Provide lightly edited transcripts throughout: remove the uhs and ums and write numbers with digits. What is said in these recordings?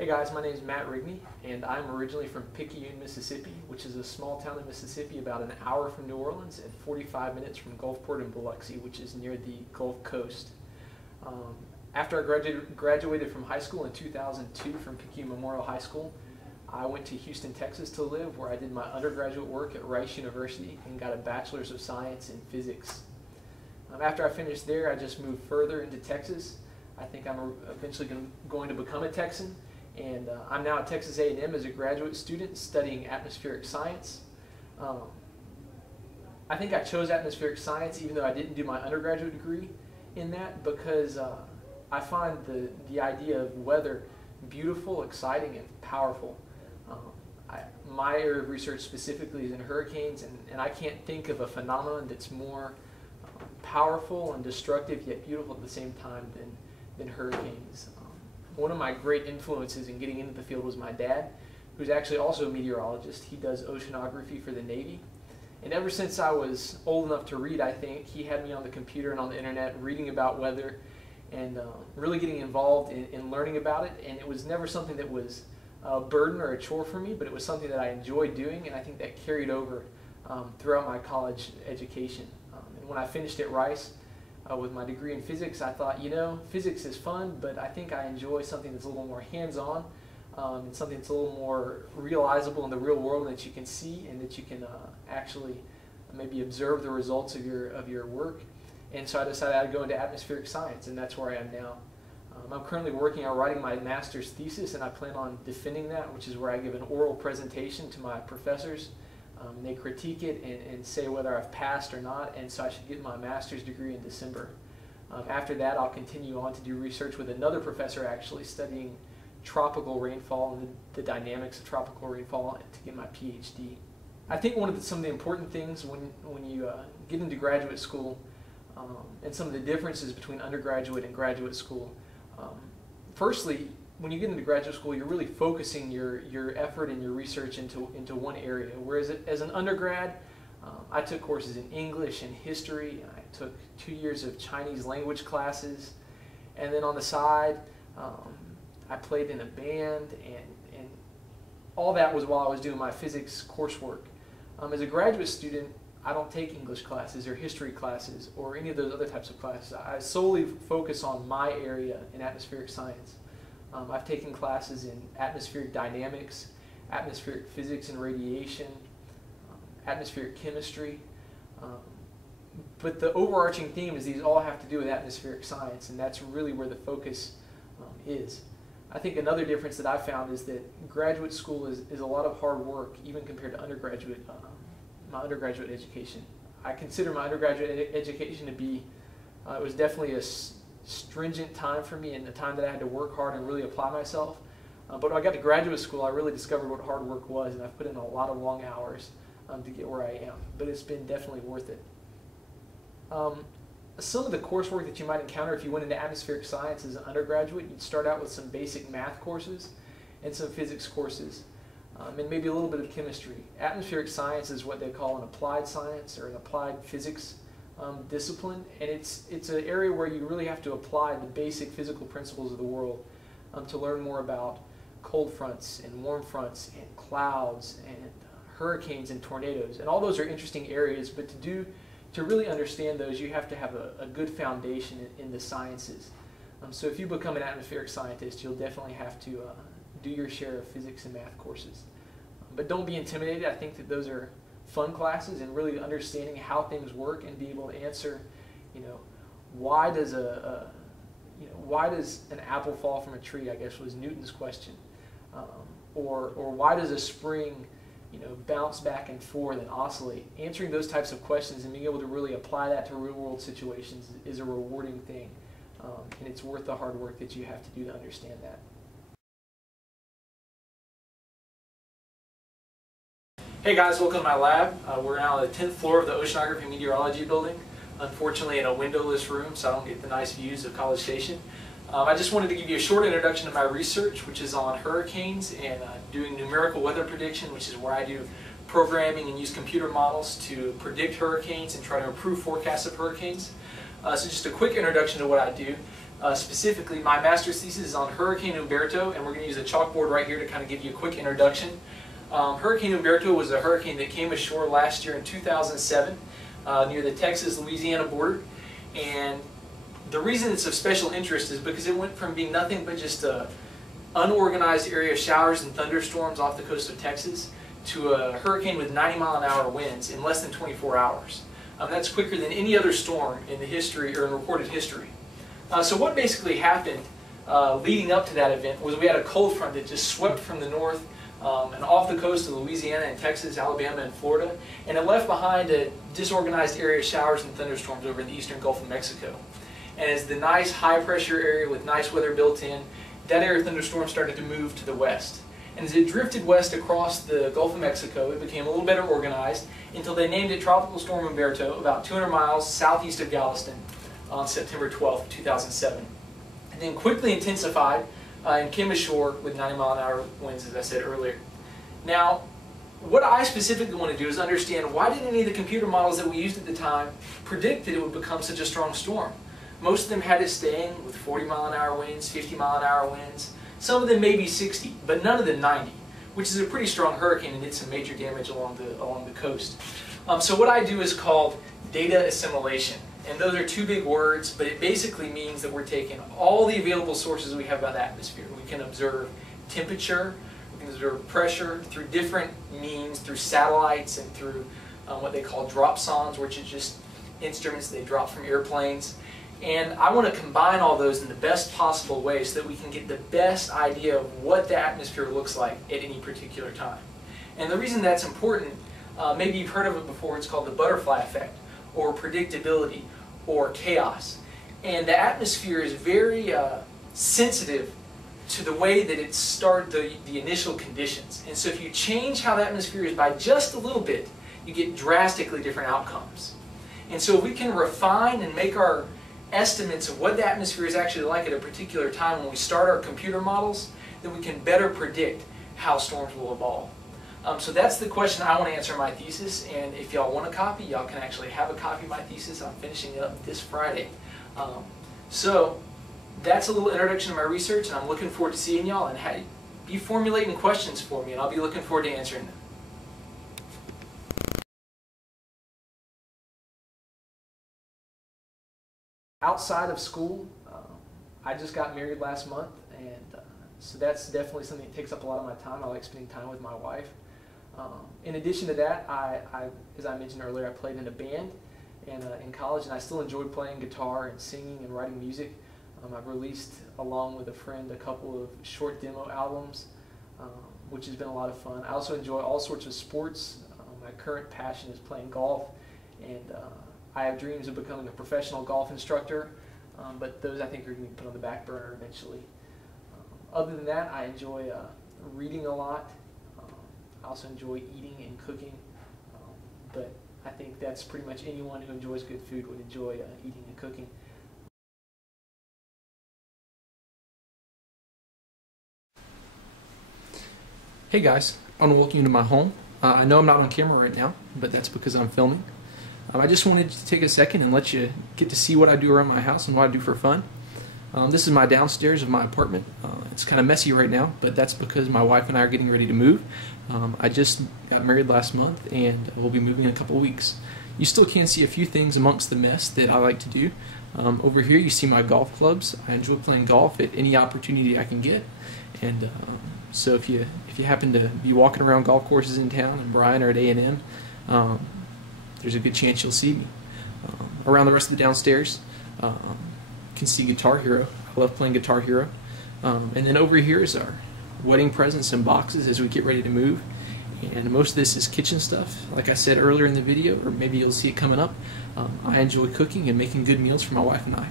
Hey guys, my name is Matt Rigney, and I'm originally from Picayune, Mississippi, which is a small town in Mississippi about an hour from New Orleans and 45 minutes from Gulfport and Biloxi, which is near the Gulf Coast. After I graduated from high school in 2002 from Picayune Memorial High School, I went to Houston, Texas to live, where I did my undergraduate work at Rice University and got a Bachelor's of Science in Physics. After I finished there, I just moved further into Texas. I think I'm eventually going to become a Texan. And I'm now at Texas A&M as a graduate student studying atmospheric science. I think I chose atmospheric science even though I didn't do my undergraduate degree in that because I find the idea of weather beautiful, exciting, and powerful. My area of research specifically is in hurricanes, and I can't think of a phenomenon that's more powerful and destructive yet beautiful at the same time than hurricanes. One of my great influences in getting into the field was my dad, who's actually also a meteorologist. He does oceanography for the Navy. And ever since I was old enough to read, I think, he had me on the computer and on the internet reading about weather and really getting involved in learning about it. And it was never something that was a burden or a chore for me, but it was something that I enjoyed doing, and I think that carried over throughout my college education. And when I finished at Rice, with my degree in physics, I thought, you know, physics is fun, but I think I enjoy something that's a little more hands-on and something that's a little more realizable in the real world that you can see and that you can actually maybe observe the results of your work. And so I decided I'd go into atmospheric science, and that's where I am now. I'm currently working on writing my master's thesis, and I plan on defending that, which is where I give an oral presentation to my professors. They critique it and say whether I've passed or not, and so I should get my master's degree in December. After that, I'll continue on to do research with another professor actually studying tropical rainfall and the dynamics of tropical rainfall to get my PhD. I think some of the important things when you get into graduate school and some of the differences between undergraduate and graduate school. Firstly, when you get into graduate school, you're really focusing your effort and your research into one area. Whereas as an undergrad, I took courses in English and history. I took 2 years of Chinese language classes. And then on the side, I played in a band, and all that was while I was doing my physics coursework. As a graduate student, I don't take English classes or history classes or any of those other types of classes. I solely focus on my area in atmospheric science. I've taken classes in atmospheric dynamics, atmospheric physics and radiation, atmospheric chemistry. But the overarching theme is these all have to do with atmospheric science, and that's really where the focus is. I think another difference that I've found is that graduate school is a lot of hard work, even compared to undergraduate, my undergraduate education. I consider my undergraduate education to be, it was definitely a stringent time for me, and the time that I had to work hard and really apply myself. But when I got to graduate school, I really discovered what hard work was, and I've put in a lot of long hours to get where I am. But it's been definitely worth it. Some of the coursework that you might encounter if you went into atmospheric science as an undergraduate, you'd start out with some basic math courses and some physics courses, and maybe a little bit of chemistry. Atmospheric science is what they call an applied science or an applied physics discipline, and it's an area where you really have to apply the basic physical principles of the world to learn more about cold fronts and warm fronts and clouds and hurricanes and tornadoes. And all those are interesting areas, but to really understand those, you have to have a good foundation in the sciences. So if you become an atmospheric scientist, you'll definitely have to do your share of physics and math courses. But don't be intimidated. I think that those are fun classes, and really understanding how things work and be able to answer, you know, why does why does an apple fall from a tree, I guess was Newton's question, or why does a spring, you know, bounce back and forth and oscillate. Answering those types of questions and being able to really apply that to real world situations is a rewarding thing, and it's worth the hard work that you have to do to understand that. Hey guys, welcome to my lab. We're now on the 10th floor of the Oceanography Meteorology building. Unfortunately in a windowless room, so I don't get the nice views of College Station. I just wanted to give you a short introduction to my research, which is on hurricanes and doing numerical weather prediction, which is where I do programming and use computer models to predict hurricanes and try to improve forecasts of hurricanes. So just a quick introduction to what I do. Specifically, my master's thesis is on Hurricane Umberto, and we're going to use a chalkboard right here to kind of give you a quick introduction. Hurricane Umberto was a hurricane that came ashore last year in 2007 near the Texas-Louisiana border. And the reason it's of special interest is because it went from being nothing but just a unorganized area of showers and thunderstorms off the coast of Texas to a hurricane with 90-mile-an-hour winds in less than 24 hours. That's quicker than any other storm in the history, or in recorded history. So what basically happened leading up to that event was we had a cold front that just swept from the north and off the coast of Louisiana and Texas, Alabama, and Florida, and it left behind a disorganized area of showers and thunderstorms over in the eastern Gulf of Mexico. And as the nice high-pressure area with nice weather built in, that area of thunderstorms started to move to the west. And as it drifted west across the Gulf of Mexico, it became a little better organized until they named it Tropical Storm Umberto about 200 miles southeast of Galveston on September 12, 2007. And then quickly intensified and came ashore with 90-mile-an-hour winds, as I said earlier. Now, what I specifically want to do is understand, why didn't any of the computer models that we used at the time predict that it would become such a strong storm? Most of them had it staying with 40-mile-an-hour winds, 50-mile-an-hour winds. Some of them maybe 60, but none of them 90, which is a pretty strong hurricane and did some major damage along the coast. So what I do is called data assimilation. And those are two big words, but it basically means that we're taking all the available sources we have about the atmosphere. We can observe temperature, we can observe pressure through different means, through satellites and through what they call dropsondes, which are just instruments they drop from airplanes. And I want to combine all those in the best possible way so that we can get the best idea of what the atmosphere looks like at any particular time. And the reason that's important, maybe you've heard of it before, it's called the butterfly effect, or predictability, or chaos. And the atmosphere is very sensitive to the way that it started the initial conditions. And so if you change how the atmosphere is by just a little bit, you get drastically different outcomes. And so if we can refine and make our estimates of what the atmosphere is actually like at a particular time when we start our computer models, then we can better predict how storms will evolve. So that's the question I want to answer in my thesis, and if y'all want a copy, y'all can actually have a copy of my thesis. I'm finishing it up this Friday. So that's a little introduction to my research, and I'm looking forward to seeing y'all, and be formulating questions for me, and I'll be looking forward to answering them. Outside of school, I just got married last month, and so that's definitely something that takes up a lot of my time. I like spending time with my wife. In addition to that, as I mentioned earlier, I played in a band in college, and I still enjoy playing guitar and singing and writing music. I've released, along with a friend, a couple of short demo albums, which has been a lot of fun. I also enjoy all sorts of sports. My current passion is playing golf, and I have dreams of becoming a professional golf instructor, but those I think are going to be put on the back burner eventually. Other than that, I enjoy reading a lot. I also enjoy eating and cooking, but I think that's pretty much anyone who enjoys good food would enjoy eating and cooking. Hey guys, I want to welcome you to my home. I know I'm not on camera right now, but that's because I'm filming. I just wanted to take a second and let you get to see what I do around my house and what I do for fun. This is my downstairs of my apartment. It's kind of messy right now, but that's because my wife and I are getting ready to move. I just got married last month, and we'll be moving in a couple of weeks. You still can see a few things amongst the mess that I like to do. Over here you see my golf clubs. I enjoy playing golf at any opportunity I can get. And so if you happen to be walking around golf courses in town, and Brian or at A&M, there's a good chance you'll see me. Around the rest of the downstairs, you can see Guitar Hero. I love playing Guitar Hero. And then over here is our wedding presents and boxes as we get ready to move. And most of this is kitchen stuff. Like I said earlier in the video, or maybe you'll see it coming up, I enjoy cooking and making good meals for my wife and I.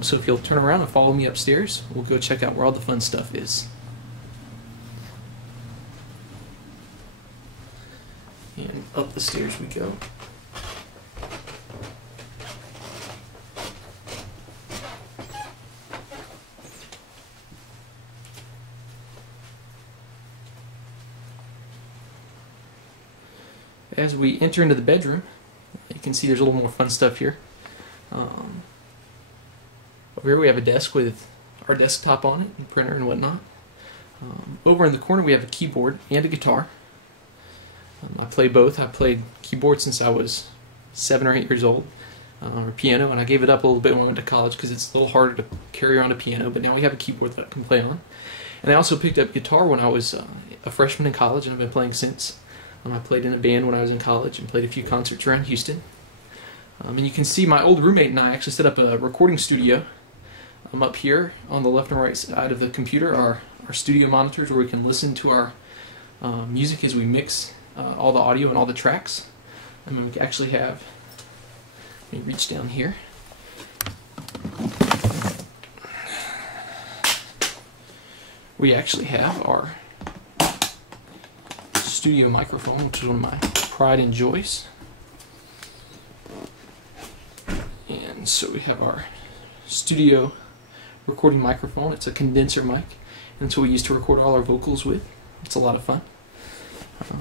So if you'll turn around and follow me upstairs, we'll go check out where all the fun stuff is. And up the stairs we go. As we enter into the bedroom, you can see there's a little more fun stuff here. Of Over here we have a desk with our desktop on it, and printer and whatnot. Over in the corner we have a keyboard and a guitar. I play both. I played keyboard since I was 7 or 8 years old, or piano, and I gave it up a little bit when I went to college because it's a little harder to carry around a piano, but now we have a keyboard that I can play on. And I also picked up guitar when I was a freshman in college, and I've been playing since. I played in a band when I was in college and played a few concerts around Houston. And you can see my old roommate and I actually set up a recording studio. Up here on the left and right side of the computer are our studio monitors where we can listen to our music as we mix all the audio and all the tracks. And we actually have, let me reach down here. We actually have our studio microphone, which is one of my pride and joys. And so we have our studio recording microphone. It's a condenser mic, and it's what we used to record all our vocals with. It's a lot of fun.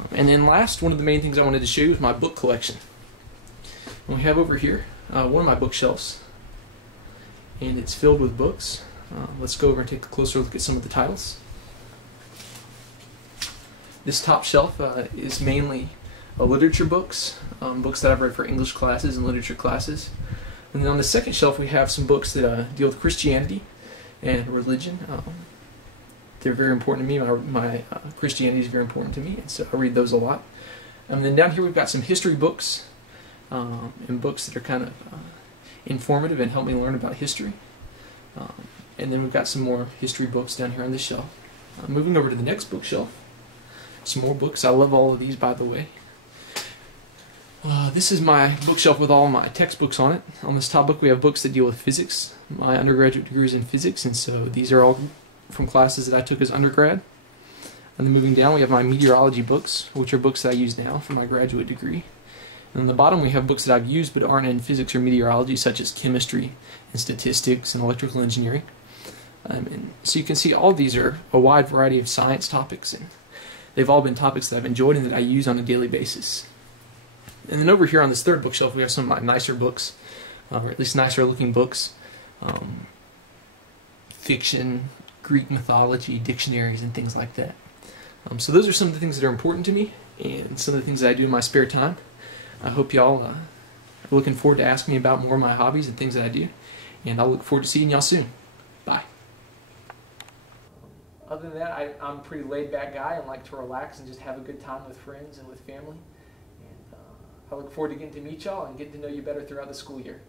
And then last, one of the main things I wanted to show you is my book collection. And we have over here one of my bookshelves, and it's filled with books. Let's go over and take a closer look at some of the titles. This top shelf is mainly literature books, books that I've read for English classes and literature classes. And then on the second shelf we have some books that deal with Christianity and religion. They're very important to me. My Christianity is very important to me, and so I read those a lot. And then down here we've got some history books and books that are kind of informative and help me learn about history. And then we've got some more history books down here on this shelf. Moving over to the next bookshelf, some more books. I love all of these, by the way. This is my bookshelf with all my textbooks on it. On this top book we have books that deal with physics. My undergraduate degree is in physics, and so these are all from classes that I took as undergrad. And then moving down we have my meteorology books, which are books that I use now for my graduate degree. And on the bottom we have books that I've used but aren't in physics or meteorology, such as chemistry and statistics and electrical engineering. And so you can see all of these are a wide variety of science topics, and they've all been topics that I've enjoyed and that I use on a daily basis. And then over here on this third bookshelf we have some of my nicer books, or at least nicer looking books. Fiction, Greek mythology, dictionaries, and things like that. So those are some of the things that are important to me and some of the things that I do in my spare time. I hope y'all are looking forward to asking me about more of my hobbies and things that I do, and I'll look forward to seeing y'all soon. Bye. Other than that, I'm a pretty laid-back guy and like to relax and just have a good time with friends and with family. And I look forward to getting to meet y'all and getting to know you better throughout the school year.